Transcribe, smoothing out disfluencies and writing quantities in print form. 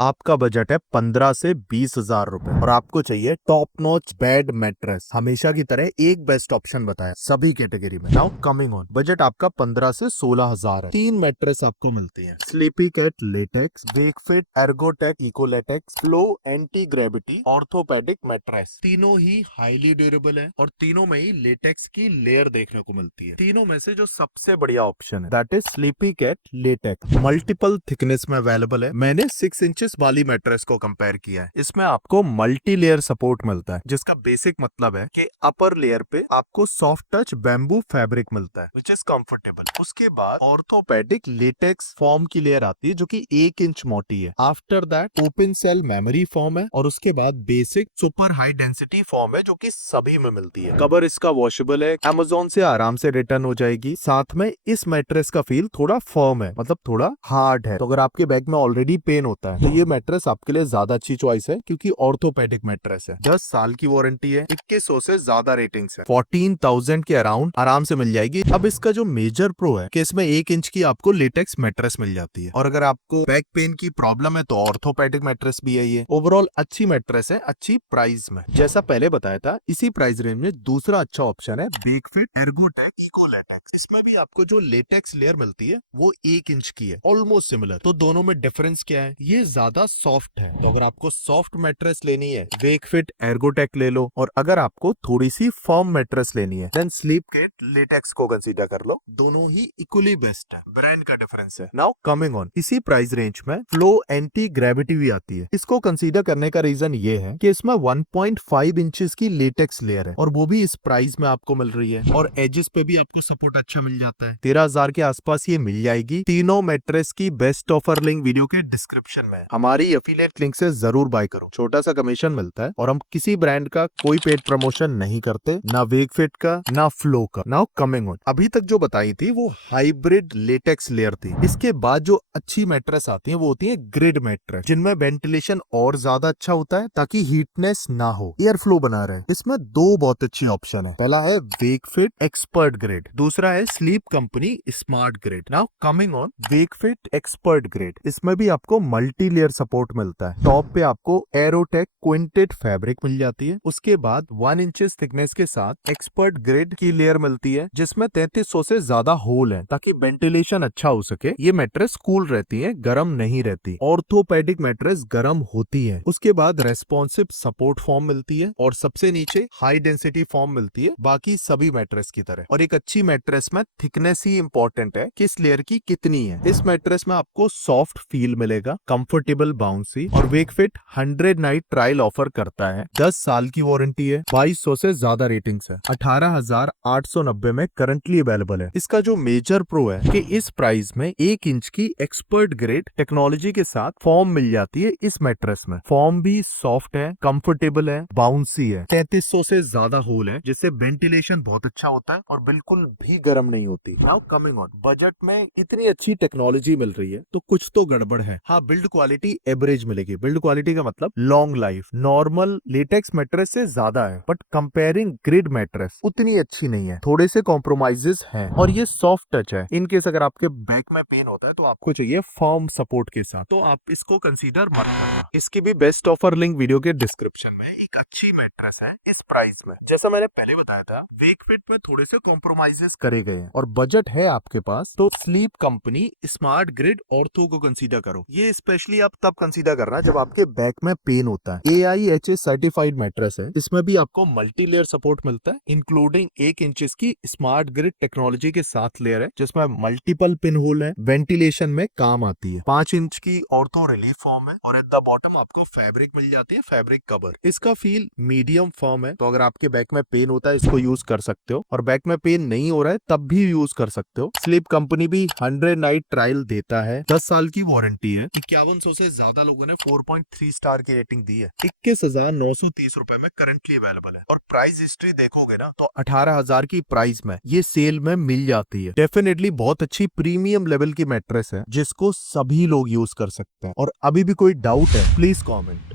आपका बजट है 15 से 20 हजार रुपए और आपको चाहिए टॉप नॉच बेड मैट्रेस, हमेशा की तरह एक बेस्ट ऑप्शन बताया सभी कैटेगरी में। नाउ कमिंग ऑन, बजट आपका 15 से 16 हजार है। 3 मैट्रेस आपको मिलती है, Sleepy Cat latex, Wakefit Ergotech eco latex, Flo anti gravity orthopaedic mattress. तीनों ही हाईली ड्यूरेबल है और तीनों में ही लेटेक्स की लेयर देखने को मिलती है। तीनों में से जो सबसे बढ़िया ऑप्शन है that is Sleepy Cat latex. Multiple thickness में अवेलेबल है। मैंने 6 इंचेस वाली मैट्रेस को कंपेयर किया है। इसमें आपको मल्टी लेयर सपोर्ट मिलता है, जिसका बेसिक मतलब है कि अपर लेयर पे आपको सॉफ्ट टच बैम्बू फैब्रिक मिलता है विच इज कंफर्टेबल। उसके बाद ऑर्थोपेडिक लेटेक्स फॉर्म की लेयर आती है जो कि 1 इंच मोटी है। After that open cell memory foam है और उसके बाद basic super high density foam है जो कि सभी में मिलती है। कवर इसका वॉशेबल है, अमेज़न से आराम से रिटर्न हो जाएगी। साथ में इस मैट्रेस का फील थोड़ा फर्म है, मतलब थोड़ा हार्ड है। तो अगर आपके बैक में ऑलरेडी पेन होता है तो ये मैट्रेस आपके लिए ज्यादा अच्छी चॉइस है, क्योंकि ऑर्थोपेडिक मैट्रेस है। 10 साल की वारंटी है, 2100 से ज्यादा रेटिंग्स है, 14,000 के अराउंड आराम से मिल जाएगी। अब इसका जो मेजर प्रो है कि इसमें 1 इंच की आपको लेटेक्स मैट्रेस मिल जाती है, और अगर आपको बैक पेन की प्रॉब्लम है तो ऑर्थोपेडिक मैट्रेस भी है। ये ओवरऑल अच्छी मैट्रेस है, अच्छी प्राइस में। जैसा पहले बताया था, इसी प्राइस रेंज में दूसरा अच्छा ऑप्शन है वेकफिट एर्गोटेक इकोलेटेक्स। इसमें भी आपको जो लेटेक्स लेयर मिलती है वो 1 इंच की है, ऑलमोस्ट सिमिलर। तो दोनों में डिफरेंस क्या है? ये ज्यादा सॉफ्ट है, तो अगर आपको सॉफ्ट मैट्रेस लेनी है वेकफिट एर्गोटेक ले लो, और अगर आपको थोड़ी सी फर्म मैट्रेस लेनी है देन स्लीप किट लेटेक्स को कंसीडर कर लो। दोनों ही इक्वली बेस्ट है, ब्रांड का डिफरेंस है। नाउ कमिंग ऑन, इसी प्राइस रेंज में फ्लो एंटी ग्रेविटी भी आती है। इसको कंसीडर करने का रीजन ये है कि इसमें 1.5 इंचेस की लेटेक्स लेयर है, और वो भी इस प्राइस में आपको मिल रही है, और एजेस पे भी आपको सपोर्ट अच्छा मिल जाता है। 13,000 के आसपास ये मिल जाएगी। तीनों मैट्रेस की बेस्ट ऑफर लिंक वीडियो के डिस्क्रिप्शन में है। हमारी एफिलिएट लिंक से जरूर बाय करो, छोटा सा कमीशन मिलता है, और हम किसी ब्रांड का कोई पेड प्रमोशन नहीं करते, ना वेकफिट का ना फ्लो का। नाउ कमिंग ऑन, अभी तक जो बताई थी वो हाइब्रिड लेटेक्स लेयर थी। इसके बाद जो अच्छी मैट्रेस आती है वो होती है ग्रिड मैट्रेस, जिनमें वेंटिलेशन और ज्यादा अच्छा होता है ताकि हीटनेस ना हो, एयर फ्लो बना रहे। इसमें दो बहुत अच्छी ऑप्शन है। पहला है वेकफिट एक्सपर्ट ग्रिड, दूसरा है sleep company smart grid. Now coming on Wakefit expert grid, इसमें भी आपको मल्टी लेयर सपोर्ट मिलता है। टॉप पे आपको एरोटेक क्विंटेड फैब्रिक मिल जाती है, उसके बाद 1 इंचेस थिकनेस के साथ एक्सपर्ट ग्रिड की लेयर मिलती है, जिसमें 3300 से ज्यादा होल है ताकि वेंटिलेशन अच्छा हो सके। ये मैट्रेस कूल रहती है, गर्म नहीं रहती। ऑर्थोपेडिक मैट्रेस गर्म होती है। उसके बाद रेस्पॉन्सिव सपोर्ट फॉर्म मिलती है, और सबसे नीचे हाई डेंसिटी फॉर्म मिलती है, बाकी सभी मैट्रेस की तरह। और एक अच्छी मैट्रेस में थिकनेस ही इंपॉर्टेंट है कि इस लेयर की कितनी है। इस मैट्रेस में आपको सॉफ्ट फील मिलेगा, कंफर्टेबल बाउंसी, और वेकफिट 100 नाइट ट्रायल ऑफर करता है। 10 साल की वारंटी है, 2200 से ज्यादा रेटिंग्स है, 18,890 में करंटली अवेलेबल है। इसका जो मेजर प्रो है कि इस प्राइस में 1 इंच की एक्सपर्ट ग्रेड टेक्नोलॉजी के साथ फॉर्म मिल जाती है। इस मैट्रेस में फॉर्म भी सॉफ्ट है, कंफर्टेबल है, बाउंसी है, 3300 से ज्यादा होल है, जिससे वेंटिलेशन बहुत अच्छा होता है और बिल्कुल भी गर्म नहीं होती। नाउ कमिंग ऑन, बजट में इतनी अच्छी टेक्नोलॉजी मिल रही है तो कुछ तो गड़बड़ है। हाँ, बिल्ड क्वालिटी एवरेज मिलेगी। बिल्ड क्वालिटी का मतलब long life normal latex mattress से ज्यादा है, बट कंपेयरिंग ग्रिड मैट्रेस उतनी अच्छी नहीं है, थोड़े से कॉम्प्रोमाइजेस हैं। और ये सॉफ्ट टच है। इन केस अगर आपके बैक में पेन होता है तो आपको चाहिए फर्म सपोर्ट के साथ, तो आप इसको कंसीडर मत करना। इसकी भी बेस्ट ऑफर लिंक वीडियो के डिस्क्रिप्शन में। एक अच्छी मैट्रेस है इस प्राइस में। जैसा मैंने पहले बताया था, वेकफिट में थोड़े से कॉम्प्रोमाइजेस करे गए हैं, और बजट है आपके पास तो sleep company smart grid ortho को कंसीडर करो। ये स्पेशली आप तब कंसीडर करना जब आपके बैक में पेन होता है। AIHA सर्टिफाइड मैट्रेस है। इसमें भी आपको मल्टी लेयर सपोर्ट मिलता है, इंक्लूडिंग 1 इंचेस की स्मार्ट ग्रिड टेक्नोलॉजी के साथ लेयर है, जिसमें मल्टीपल पिन होल है, वेंटिलेशन में काम आती है। 5 इंच की ऑर्थो रिलीफ फॉर्म है, और एट द बॉटम आपको फैब्रिक मिल जाती है, फैब्रिक कवर। इसका फील मीडियम फॉर्म है, तो अगर आपके बैक में पेन होता है इसको यूज कर सकते हो, और बैक में पेन नहीं हो रहा है तब भी यूज कर सकते हो। स्लीप कंपनी भी 100 नाइट ट्रायल देता है, 10 साल की वारंटी है। 5100 से ज्यादा लोगों ने 4.3 स्टार की रेटिंग दी है। 21,930 रुपए में करंटली अवेलेबल है, और प्राइस हिस्ट्री देखोगे ना तो 18,000 की प्राइस में ये सेल में मिल जाती है। डेफिनेटली बहुत अच्छी प्रीमियम लेवल की मैट्रेस है, जिसको सभी लोग यूज कर सकते हैं। और अभी भी कोई डाउट है प्लीज कॉमेंट।